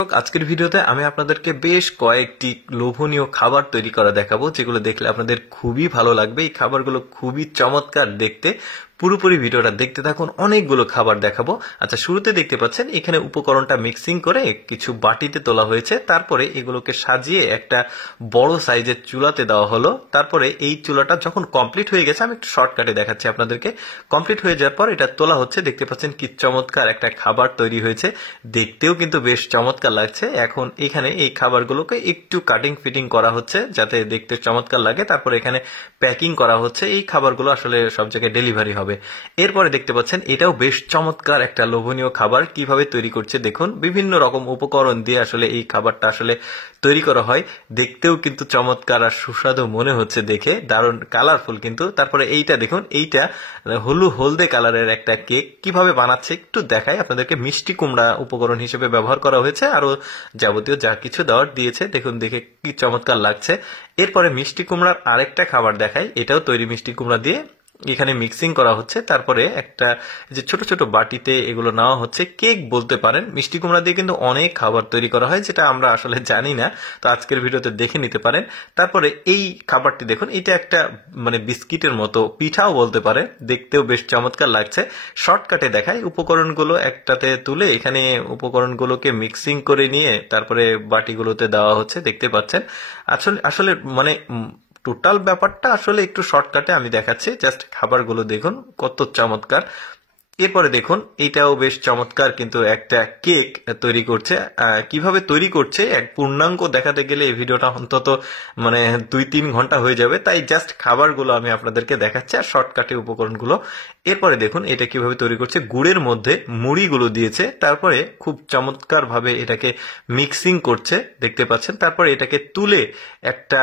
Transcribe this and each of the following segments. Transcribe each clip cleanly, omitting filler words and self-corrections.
আজকের ভিডিওতে আমি আপনাদেরকে বেশ কয়েকটি লোভনীয় খাবার তৈরি করা দেখাবো, যেগুলো দেখলে আপনাদের খুবই ভালো লাগবে। এই খাবারগুলো খুবই চমৎকার দেখতে। পুরোপুরি ভিডিওটা দেখতে থাকুন, অনেকগুলো খাবার দেখাবো। আচ্ছা, শুরুতে দেখতে পাচ্ছেন এখানে উপকরণটা মিক্সিং করে কিছু বাটিতে তোলা হয়েছে। তারপরে এগুলোকে সাজিয়ে একটা বড় সাইজের চুলাতে দেওয়া হলো। তারপরে এই চুলাটা যখন কমপ্লিট হয়ে গেছে, আমি একটু শর্টকাটে দেখাচ্ছি আপনাদেরকে। কমপ্লিট হয়ে যাওয়ার পর এটা তোলা হচ্ছে। দেখতে পাচ্ছেন কি চমৎকার একটা খাবার তৈরি হয়েছে, দেখতেও কিন্তু বেশ চমৎকার লাগছে। এখন এখানে এই খাবারগুলোকে একটু কাটিং ফিটিং করা হচ্ছে যাতে দেখতে চমৎকার লাগে। তারপরে এখানে প্যাকিং করা হচ্ছে। এই খাবারগুলো আসলে সব জায়গায় ডেলিভারি হবে। এরপরে দেখতে পাচ্ছেন এটাও বেশ চমৎকার একটা লোভনীয় খাবার। কিভাবে তৈরি করছে দেখুন, বিভিন্ন রকম উপকরণ দিয়ে আসলে এই খাবারটা আসলে তৈরি করা হয়। দেখতেও কিন্তু চমৎকার আর সুস্বাদু মনে হচ্ছে, দেখে দারুণ কালারফুল কিন্তু। তারপরে এইটা দেখুন, এইটা হলদে কালারের একটা কেক। কিভাবে বানাচ্ছে একটু দেখাই আপনাদেরকে। মিষ্টি কুমড়া উপকরণ হিসেবে ব্যবহার করা হয়েছে, আরো যাবতীয় যা কিছু দেওয়ার দিয়েছে। দেখুন, দেখে কি চমৎকার লাগছে। এরপরে মিষ্টি কুমড়ার আরেকটা খাবার দেখাই। এটাও তৈরি মিষ্টি কুমড়া দিয়ে এখানে মিক্সিং করা হচ্ছে। তারপরে একটা যে ছোট ছোট বাটিতে এগুলো নেওয়া হচ্ছে। কেক বলতে পারেন। মিষ্টি কুমড়া দিয়ে কিন্তু অনেক খাবার তৈরি করা হয়, যেটা আমরা আসলে জানি না, তো আজকের ভিডিওতে দেখে নিতে পারেন। তারপরে এই খাবারটি দেখুন, এটা একটা বিস্কিটের মতো, পিঠাও বলতে পারে, দেখতেও বেশ চমৎকার লাগছে। শর্টকাটে দেখায়। উপকরণগুলো একটাতে তুলে এখানে উপকরণগুলোকে মিক্সিং করে নিয়ে তারপরে বাটিগুলোতে দেওয়া হচ্ছে, দেখতে পাচ্ছেন। আসলে আসলে টোটাল ব্যাপারটা আসলে একটু শর্টকাটে আমি দেখাচ্ছি। জাস্ট খাবারগুলো দেখুন কত চমৎকার। এরপরে দেখুন, এটাও বেশ চমৎকার কিন্তু একটা কেক তৈরি করছে। কিভাবে তৈরি করছে এক পূর্ণাঙ্গ দেখাতে গেলে এই ভিডিওটা অন্তত 2-3 ঘন্টা হয়ে যাবে। তাই জাস্ট খাবারগুলো আমি আপনাদেরকে দেখাচ্ছি আর শর্টকাটে উপকরণগুলো। এরপরে দেখুন এটা কিভাবে তৈরি করছে। গুড়ের মধ্যে মুড়িগুলো দিয়েছে, তারপরে খুব চমৎকার ভাবে এটাকে মিক্সিং করছে, দেখতে পাচ্ছেন। তারপরে এটাকে তুলে একটা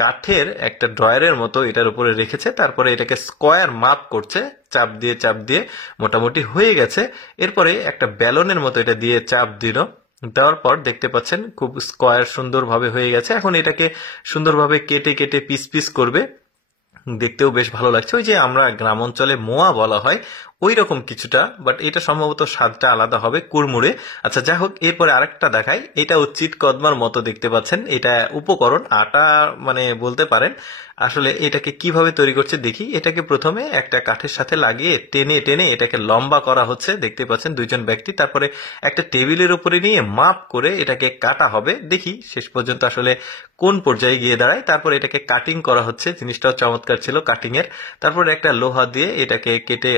কাঠের একটা ড্রয়ারের মতো এটার উপরে রেখেছে। তারপরে এটাকে স্কোয়ার মাপ করছে, চাপ দিয়ে মোটামুটি হয়ে গেছে। এরপরে একটা ব্যালনের মতো এটা দিয়ে চাপ দিল। দেওয়ার পর দেখতে পাচ্ছেন খুব স্কোয়ার সুন্দরভাবে হয়ে গেছে। এখন এটাকে সুন্দরভাবে কেটে কেটে পিস পিস করবে। দেখতেও বেশ ভালো লাগছে। ওই যে আমরা গ্রাম অঞ্চলে মোয়া বলা হয় ওই রকম কিছুটা, বাট এটা সম্ভবত স্বাদটা আলাদা হবে, কুড়মুড়ে। আচ্ছা, যাই হোক, এরপরে আরেকটা দেখাই। এটাও চিট কদমার মতো দেখতে পাচ্ছেন। এটা উপকরণ আটা বলতে পারেন। আসলে এটাকে কিভাবে তৈরি করছে দেখি। এটাকে প্রথমে একটা কাঠের সাথে লাগিয়ে টেনে টেনে এটাকে লম্বা করা হচ্ছে, দেখতে পাচ্ছেন দুইজন ব্যক্তি। তারপরে একটা টেবিলের উপরে নিয়ে মাপ করে এটাকে কাটা হবে। দেখি শেষ পর্যন্ত আসলে কোন পর্যায়ে গিয়ে দাঁড়ায়। তারপরে এটাকে কাটিং করা হচ্ছে, জিনিসটাও চমৎকার ছিল কাটিং এর। তারপরে একটা লোহা দিয়ে এটাকে কেটে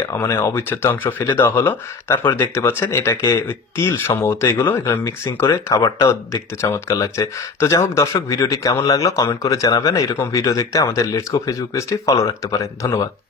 অবিচ্ছেদ্য অংশ ফেলে দেওয়া হলো। তারপরে দেখতে পাচ্ছেন এটাকে ওই তিল সম্ভবত এগুলো মিক্সিং করে খাবারটাও দেখতে চমৎকার লাগছে। তো যাই হোক দর্শক, ভিডিওটি কেমন লাগলো কমেন্ট করে জানাবেন। এরকম ভিডিও দেখতে আমাদের লেটস গো ফেসবুক পেজটি ফলো রাখতে পারেন। ধন্যবাদ।